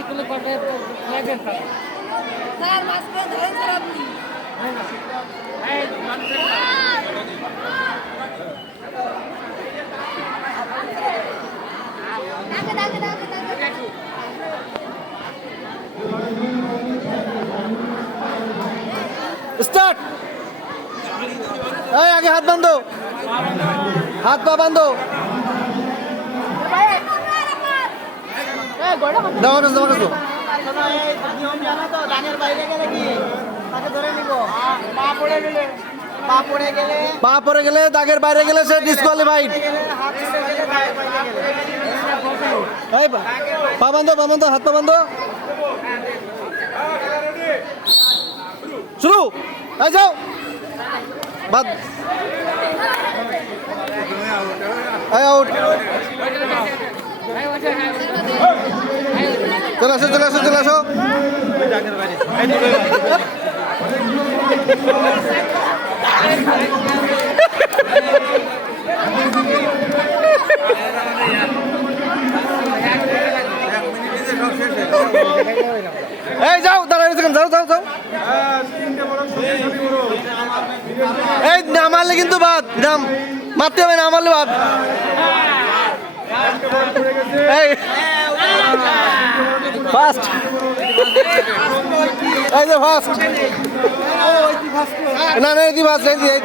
এইগুলো কটে ফ্ল্যাগের খেলা স্যার মাঝখানে ধরেন স্যার আপনি ডাকে ডাকে ডাকে ডাকে স্টার্ট এই আগে ধরে নিব পা পড়ে গেলে দাগের বাইরে গেলে সে ডিসকোয়ালিফাইড গেলে হাত পড়ে গেলে দায়ের বাইরে গেলে এই পা- পা পা বান্ধো হাত পা বান্ধো। শুরু। এই যাও। বাদ। এই আউট চলে আসো চলে আসো চলে আসো। এই যাও দাঁড়াই? যাও যাও যাও। এই না মারলে কিন্তু বাদ, নাম মারতে হবে, না মারলে বাদ। এই। ফার্স্ট এই যে ফার্স্ট না না এই ফার্স্ট এই এই